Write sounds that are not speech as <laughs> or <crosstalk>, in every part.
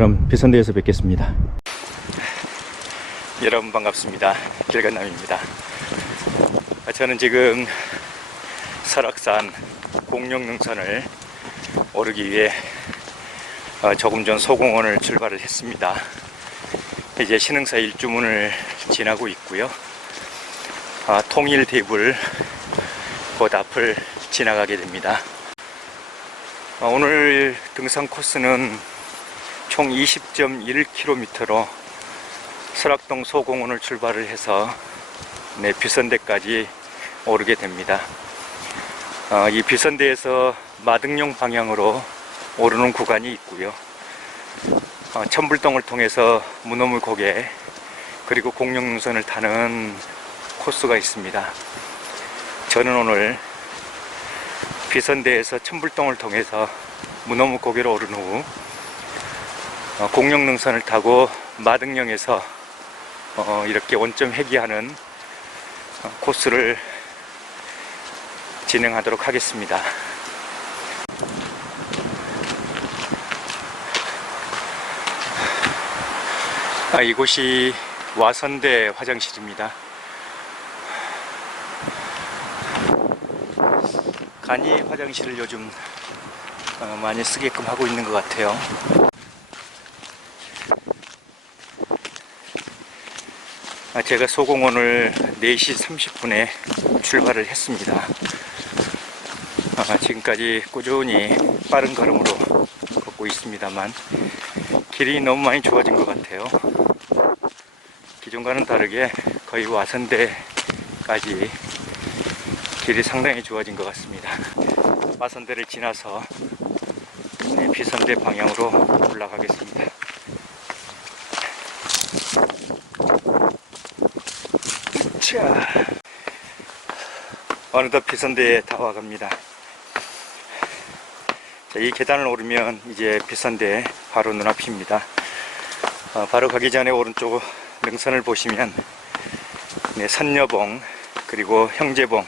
그럼 비선대에서 뵙겠습니다. 여러분 반갑습니다. 길건남입니다. 아, 저는 지금 설악산 공룡능선을 오르기 위해 어, 조금 전 소공원을 출발을 했습니다. 이제 신흥사 일주문을 지나고 있고요. 아, 통일 대불 곧 앞을 지나가게 됩니다. 아, 오늘 등산 코스는 총 20.1km로 설악동 소공원을 출발을 해서 네, 비선대까지 오르게 됩니다. 어, 이 비선대에서 마등령 방향으로 오르는 구간이 있고요. 어, 천불동을 통해서 문어물 고개 그리고 공룡능선을 타는 코스가 있습니다. 저는 오늘 비선대에서 천불동을 통해서 문어물 고개로 오른 후 어, 공룡능선을 타고 마등령에서 어, 이렇게 원점 회귀하는 어, 코스를 진행하도록 하겠습니다. 아, 이곳이 와선대 화장실입니다. 간이 화장실을 요즘 어, 많이 쓰게끔 하고 있는 것 같아요. 제가 소공원을 4시 30분에 출발을 했습니다. 아, 지금까지 꾸준히 빠른 걸음으로 걷고 있습니다만 길이 너무 많이 좋아진 것 같아요. 기존과는 다르게 거의 와선대까지 길이 상당히 좋아진 것 같습니다. 와선대를 지나서 네, 비선대 방향으로 올라가겠습니다. 자, 어느덧 비선대에 다 와갑니다. 자, 이 계단을 오르면 이제 비선대 바로 눈앞입니다. 어, 바로 가기 전에 오른쪽 능선을 보시면 네, 선여봉 그리고 형제봉,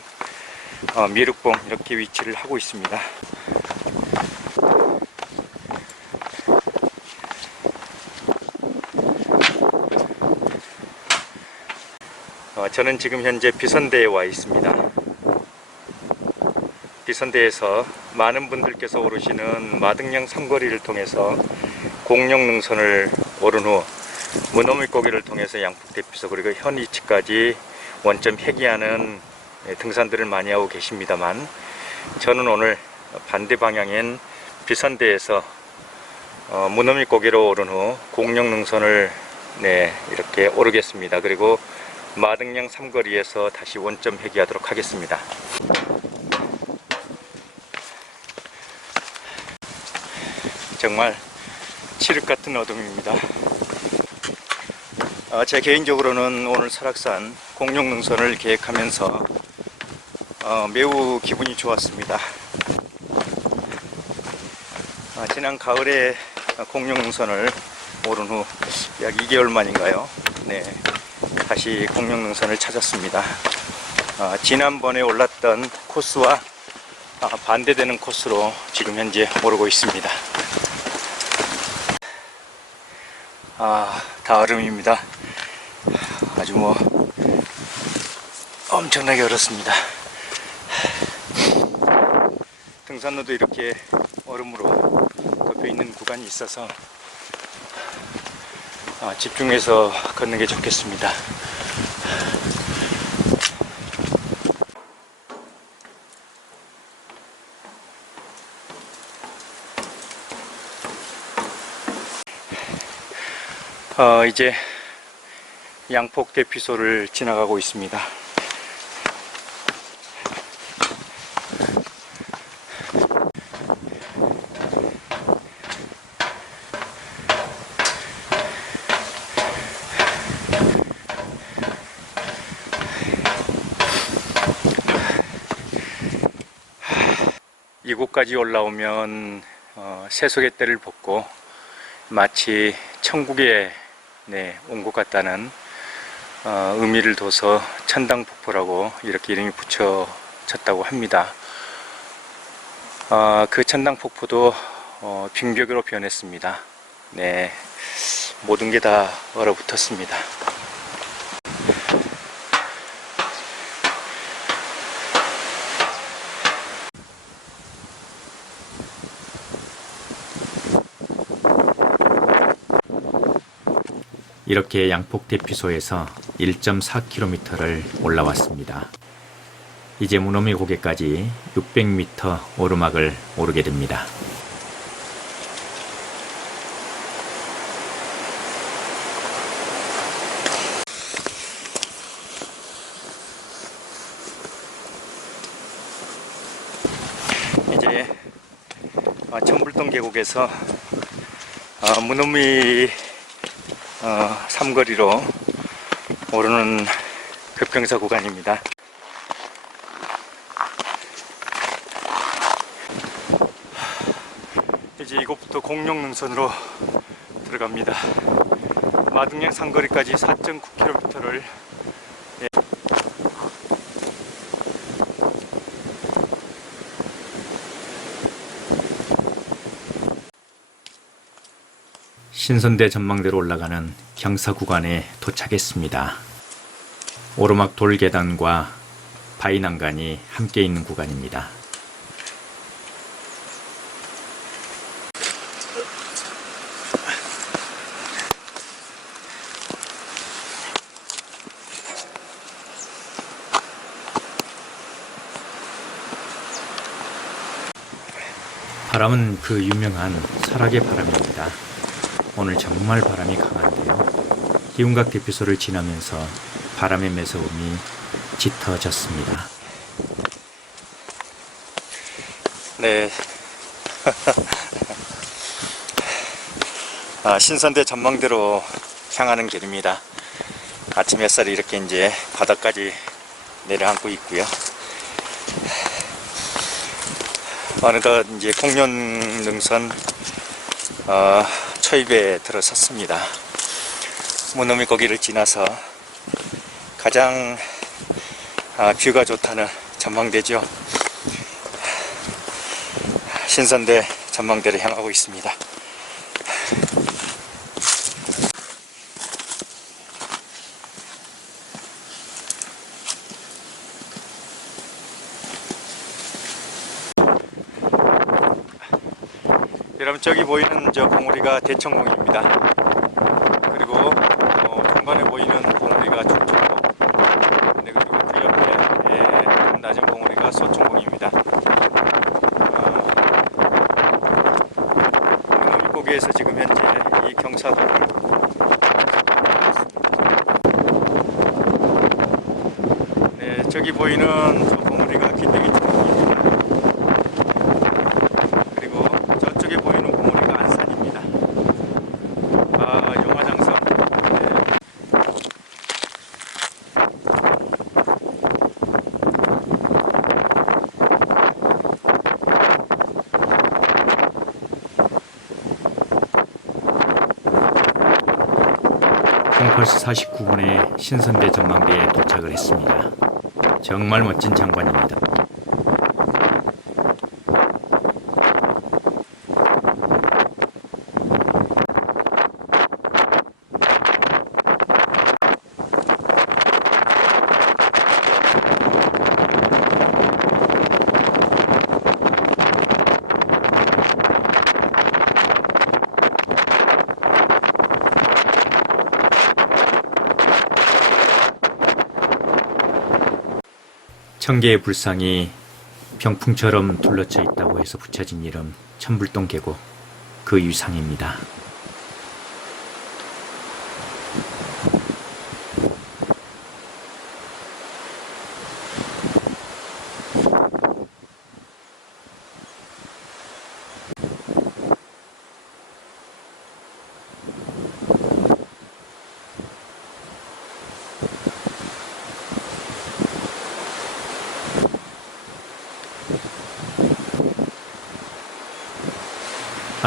어, 미륵봉 이렇게 위치를 하고 있습니다. 어, 저는 지금 현재 비선대에 와 있습니다. 비선대에서 많은 분들께서 오르시는 마등령 삼거리를 통해서 공룡 능선을 오른 후 문어물고기를 통해서 양북대피소 그리고 현위치까지 원점 회귀하는 예, 등산들을 많이 하고 계십니다만 저는 오늘 반대 방향인 비선대에서 어, 문어물고기로 오른 후 공룡 능선을 네, 이렇게 오르겠습니다. 그리고 마등령 삼거리에서 다시 원점 회귀하도록 하겠습니다. 정말 칠흑 같은 어둠입니다. 어, 제 개인적으로는 오늘 설악산 공룡 능선을 계획하면서 어, 매우 기분이 좋았습니다. 아, 지난 가을에 공룡 능선을 오른 후 약 2개월 만인가요? 네, 다시 공룡 능선을 찾았습니다. 아, 지난번에 올랐던 코스와 아, 반대되는 코스로 지금 현재 오르고 있습니다. 아, 다 얼음입니다. 아주 뭐 엄청나게 얼었습니다. 등산로도 이렇게 얼음으로 덮여 있는 구간이 있어서 아, 집중해서 걷는 게 좋겠습니다. 어, 이제 양폭 대피소를 지나가고 있습니다. 이곳까지 올라오면 어, 새소개떼를 벗고 마치 천국에 네, 온 것 같다는 어, 의미를 둬서 천당폭포라고 이렇게 이름이 붙여졌다고 합니다. 어, 그 천당폭포도 어, 빙벽으로 변했습니다. 네, 모든 게 다 얼어붙었습니다. 이렇게 양폭 대피소에서 1.4km를 올라왔습니다. 이제 무너미 고개까지 600m 오르막을 오르게 됩니다. 이제 어, 천불동 계곡에서 어, 무너미 어, 삼거리로 오르는 급경사 구간입니다. 이제 이곳부터 공룡 능선으로 들어갑니다. 마등량 상거리까지 4.9km를 신선대 전망대로 올라가는 경사 구간에 도착했습니다. 오르막 돌 계단과 바위 난간이 함께 있는 구간입니다. 바람은 그 유명한 설악의 바람입니다. 오늘 정말 바람이 강한데요. 기운각 대피소를 지나면서 바람의 매서움이 짙어졌습니다. 네. <laughs> 아, 신선대 전망대로 향하는 길입니다. 아침 햇살이 이렇게 이제 바닥까지 내려앉고 있고요. 어느덧 이제 공룡능선 어, 초입에 들어섰습니다. 무너미 거기를 지나서 가장 아, 뷰가 좋다는 전망대죠. 신선대 전망대를 향하고 있습니다. 여러분 저기 봉우리가 대청봉입니다. 그리고 어, 중간에 보이는 봉우리가 중청봉. 네, 그리고 그 옆에 예, 좀 낮은 봉우리가 소청봉입니다. 어, 물고기에서 지금 현재 이 경사도를 네, 저기 보이는 저 봉우리가 기대기 청봉입니다. 그리고 저쪽에 보이는 봉우리가 안산입니다. 아, 용화장성. 네. 콩펄스 49번의 신선대 전망대에 도착을 했습니다. 정말 멋진 장관입니다. 청계의 불상이 병풍처럼 둘러쳐 있다고 해서 붙여진 이름 천불동 계곡 그 유상입니다.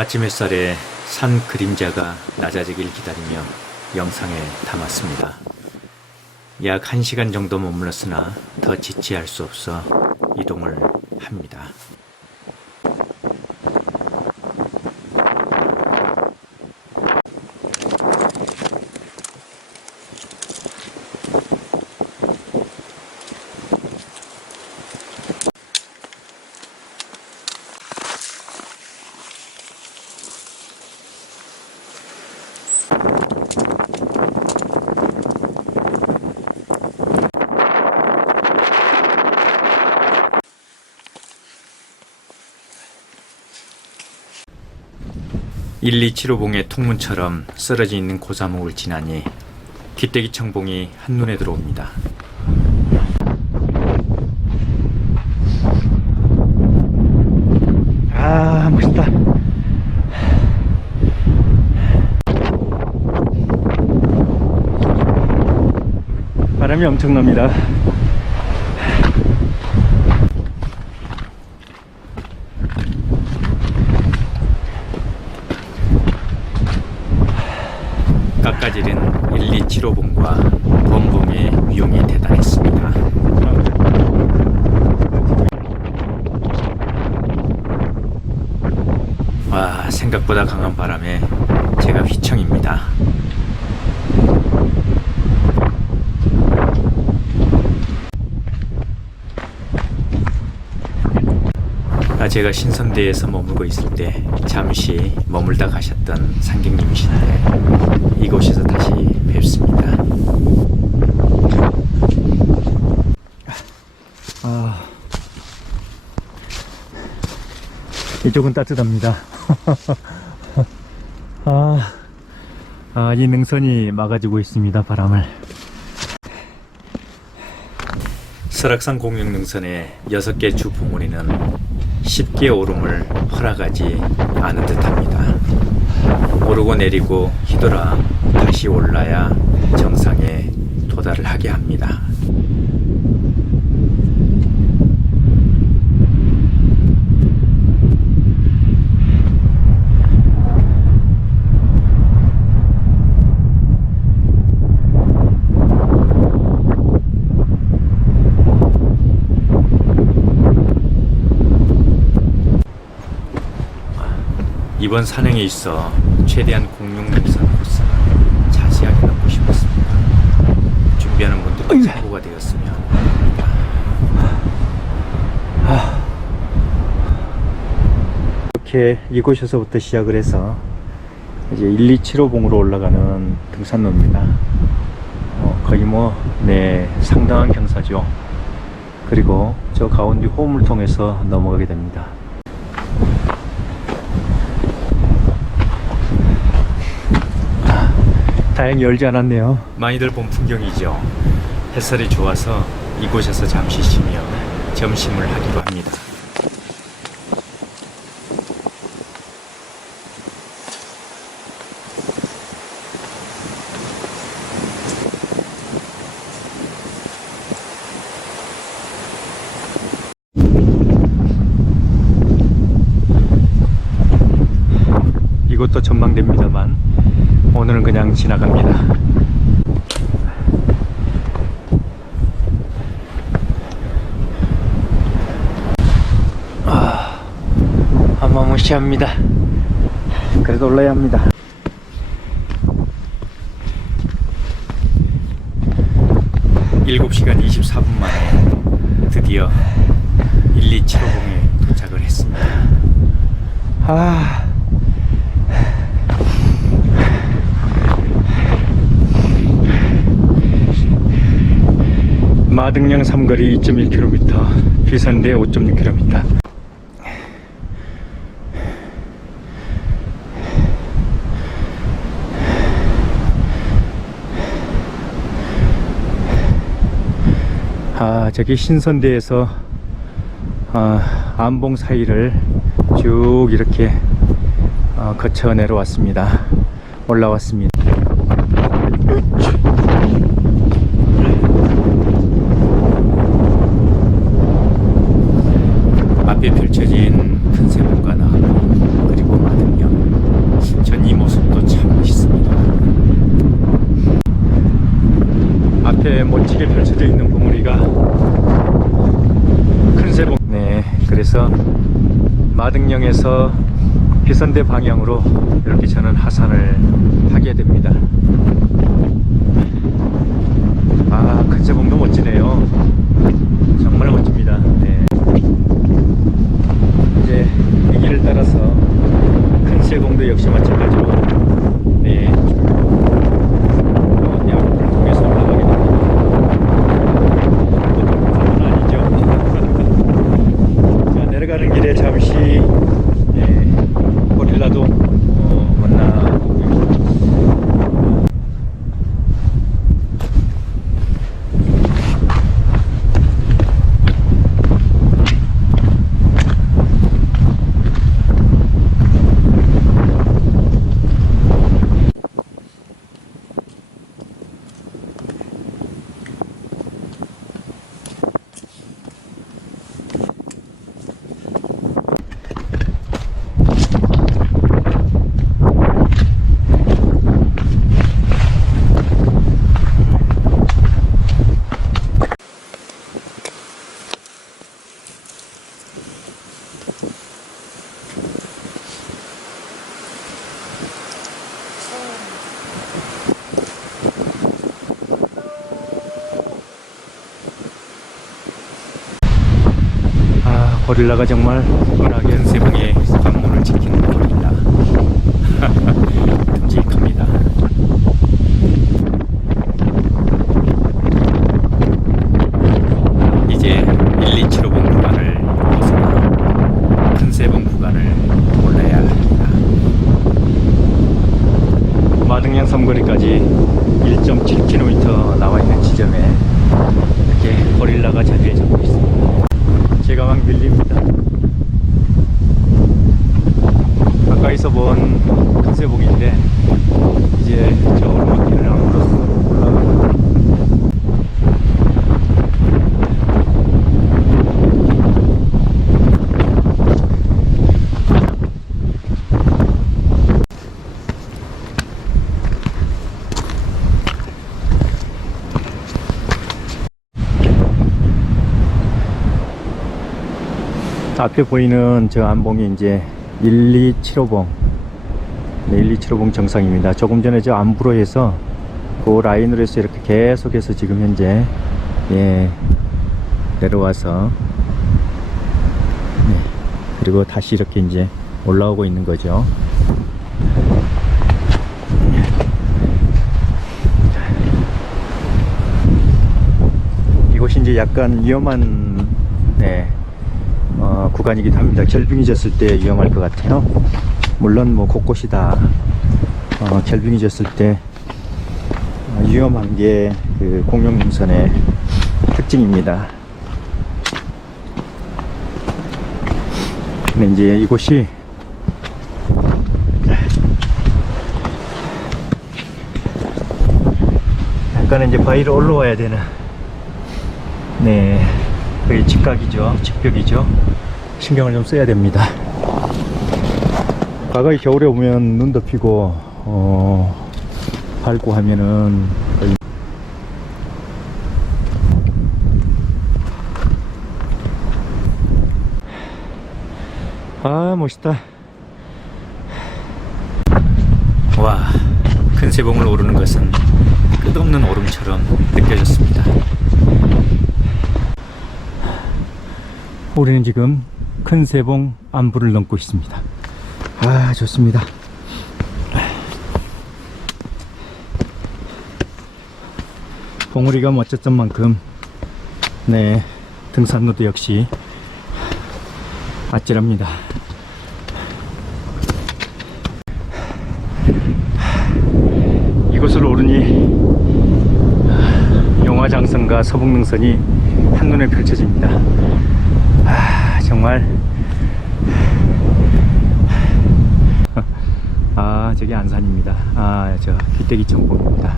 아침 햇살에 산 그림자가 낮아지길 기다리며 영상에 담았습니다. 약 1시간 정도 머물렀으나 더 지체할 수 없어 이동을 합니다. 1275봉의 통문처럼 쓰러져 있는 고사목을 지나니 뒷대기 청봉이 한눈에 들어옵니다. 아 멋있다 바람이 엄청납니다 깎아지른 1275봉과 범봉의 위용이 대단했습니다. 와 생각보다 강한 바람에 제가 휘청입니다. 아, 제가 신선대에서 머물고 있을 때 잠시 머물다 가셨던 상객님이신데 이곳에서 다시 뵙습니다. 아, 이쪽은 따뜻합니다. <laughs> 아, 아, 이 능선이 막아주고 있습니다, 바람을. 설악산 공룡능선의 6개 주 봉우리는 쉽게 오름을 허락하지 않은 듯합니다. 오르고 내리고 휘돌아 다시 올라야 정상에 도달을 하게 합니다. 이번 산행에 있어 최대한 공룡능선 코스를 자세하게 넣고 싶었습니다. 준비하는 분들이 참고가 되었으면 합니다. 이렇게 이곳에서부터 시작을 해서 이제 1275봉으로 올라가는 등산로입니다. 어, 거의 뭐, 네, 상당한 경사죠. 그리고 저 가운데 호흡을 통해서 넘어가게 됩니다. 아, 다행히 열지 않았네요. 많이들 본 풍경이죠. 햇살이 좋아서 이곳에서 잠시 쉬며 점심을 하기로 합니다. 이것도 전망됩니다만 오늘은 그냥 지나갑니다. 아, 어마무시합니다. 그래도 올라야 합니다. 일곱 시간 24분 만에 드디어 1275봉에 도착을 했습니다. 아. 마등량 삼거리 2.1km, 비산대 5.6km. 아, 저기 신선대에서 아, 안봉 사이를 쭉 이렇게 어, 거쳐 내려왔습니다. 올라왔습니다. 앞에 펼쳐진 큰 세봉과 나무 그리고 마등령 전 이 모습도 참 멋있습니다. 앞에 멋지게 펼쳐져 있는 봉우리가 큰 세봉. 네, 그래서 마등령에서 비선대 방향으로 이렇게 저는 하산을 하게 됩니다. 아, 큰 세봉도 멋지네요. 정말 멋집니다. 네. 이제 이 길을 따라서 큰 세봉도 역시 마찬가지로 네, 어, 야구를 통해서 올라가게 됩니다. 보통 아니죠. 자, 내려가는 길에 잠시 예, 고릴라도 어, 고릴라가 정말 흔하게 세봉의 관문을 지키는 고릴라. 듬직합니다. 이제 1275번 구간을 벗어나 큰세봉 구간을 올라야 합니다. 마등양 섬거리까지 1.7km 나와 있는 지점에 이렇게 고릴라가 자리에 잡고 있습니다. 제가 막 밀립니다. 가까이서 본 큰세봉인데 이제 저 오르막길을 앞으로 올라가고 앞에 보이는 저 안봉이 이제 1275봉 네, 1275봉 정상입니다. 조금 전에 저 안부로에서 그 라인으로 해서 이렇게 계속해서 지금 현재 예 내려와서 네, 그리고 다시 이렇게 이제 올라오고 있는 거죠. 이곳이 이제 약간 위험한 네, 어, 구간이기도 합니다. 결빙이 졌을 때 위험할 것 같아요. 물론 뭐 곳곳이 다 어, 결빙이 졌을 때 어, 위험한 게 그 공룡능선의 특징입니다. 근데 이제 이곳이 약간 이제 바위로 올라와야 되는 네 거의 직각이죠 직벽이죠 신경을 좀 써야 됩니다. 가까이 겨울에 오면 눈 덮이고 어, 밟고 하면은 아 멋있다. 와 큰세봉을 오르는 것은 끝없는 오름처럼 느껴졌습니다. 우리는 지금 큰 세봉 안부를 넘고 있습니다. 아, 좋습니다. 봉우리가 멋졌던 만큼, 네, 등산로도 역시 아찔합니다. 이곳을 오르니 용화장성과 서북능선이 한눈에 펼쳐집니다. 아, 정말. 아 저기 안산입니다. 아저 귀때기 정봉입니다.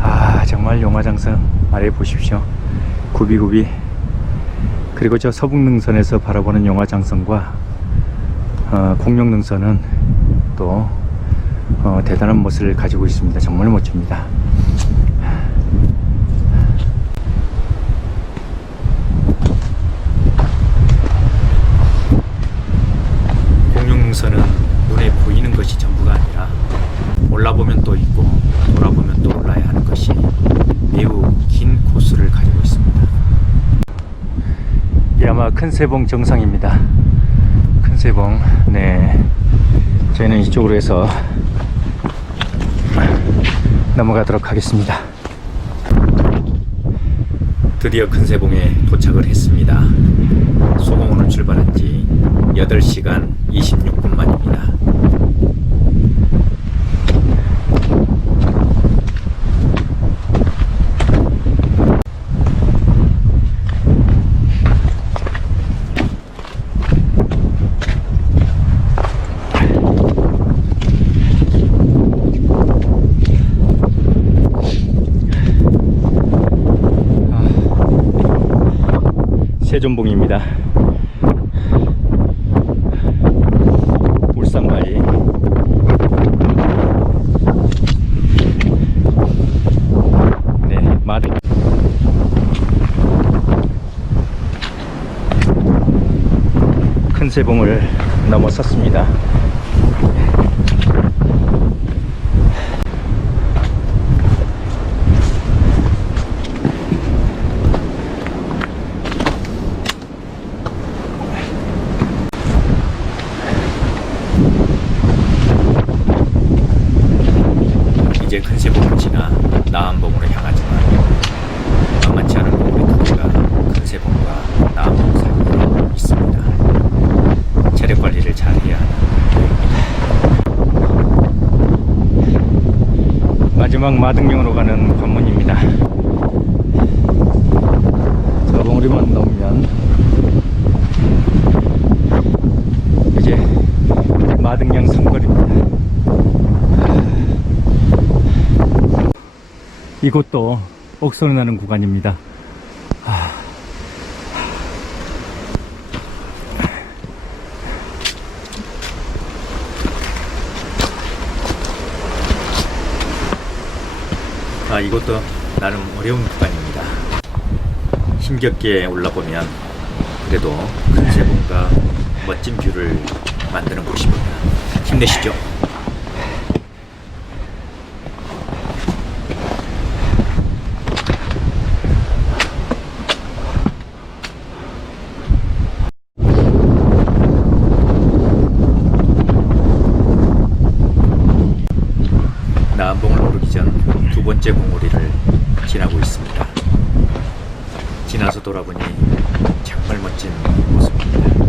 아 정말 용화장성 아래 보십시오. 구비구비. 그리고 저 서북능선에서 바라보는 용화장성과 어, 공룡능선은 또 어, 대단한 멋을 가지고 있습니다. 정말 멋집니다. 공룡능선은 눈에 보이는 것이 전부가 아니라 올라보면 또 있고 돌아보면 또 올라야 하는 것이 매우 긴 코스를 가지고 있습니다. 이 아마 큰세봉 정상입니다. 큰세봉, 네. 저희는 이쪽으로 해서 넘어가도록 하겠습니다. 드디어 큰세봉에 도착을 했습니다. 소공원을 출발한 지 8시간 26분 만입니다. 세존봉입니다. 울산바위. 네, 마등. 큰 세봉을 넘어섰습니다. 이제 큰세봉치나 나한봉으로 향하지만 만만치 않은 봉우리 두 개가 큰세봉과 나한봉 사이로 있습니다. 체력 관리를 잘해야 합니다. 마지막 마등령으로 가는 관문입니다. 저 봉우리만 넘 마등령 삼거리입니다. 이곳도 옥소리 나는 구간입니다. 아, 이것도 나름 어려운 구간입니다. 힘겹게 올라보면 그래도 큰 세봉과 멋진 뷰를 만드는 곳입니다. 힘내시죠. 남봉을 오르기 전 두 번째 봉우리를 지나고 있습니다. 지나서 돌아보니 정말 멋진 모습입니다.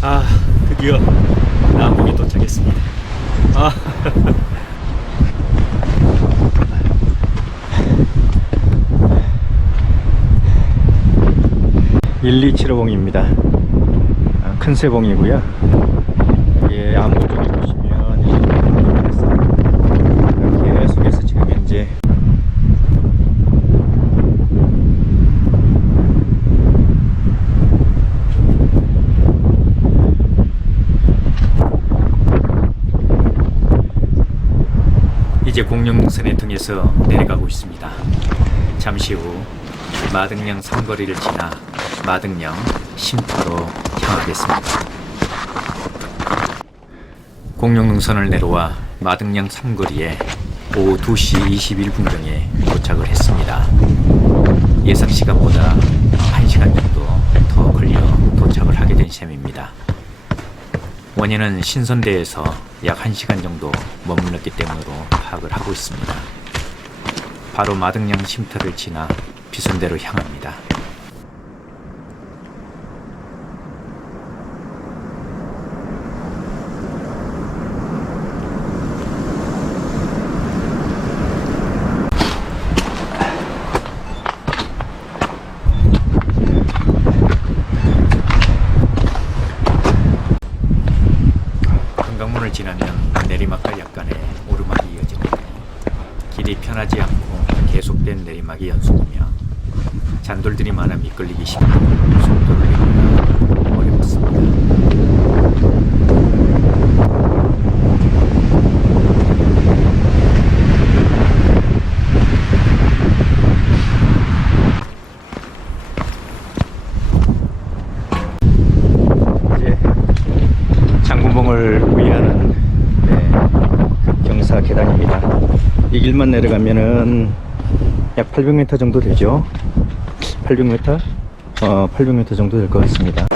아, 드디어 남봉에 도착했습니다. 아. 1275봉입니다. 아, 큰 세봉이고요. 예, 안보 쪽에 보시면 이렇게 계속해서 지금 현재 이제 공룡선의 등에서 내려가고 있습니다. 잠시 후 마등령 삼거리를 지나 마등령 쉼터로 향하겠습니다. 공룡능선을 내려와 마등령 삼거리에 오후 2시 21분경에 도착을 했습니다. 예상 시간보다 1시간 정도 더 걸려 도착을 하게 된 셈입니다. 원인은 신선대에서 약 1시간 정도 머물렀기 때문으로 파악을 하고 있습니다. 바로 마등령 쉼터를 지나 비선대로 향합니다. 금강문을 지나면 내리막과 약간의 오르막이 이어지는데 길이 편하지 않고 계속된 내리막이 연속이며 잔 돌들이 많아 미끌리기 쉽고 속도를 내기가 어렵습니다. 이제 장군봉을 위하는 네, 경사 계단입니다. 이 길만 내려가면은 약 800m 정도 되죠. 800m? 어, 800m 정도 될 것 같습니다.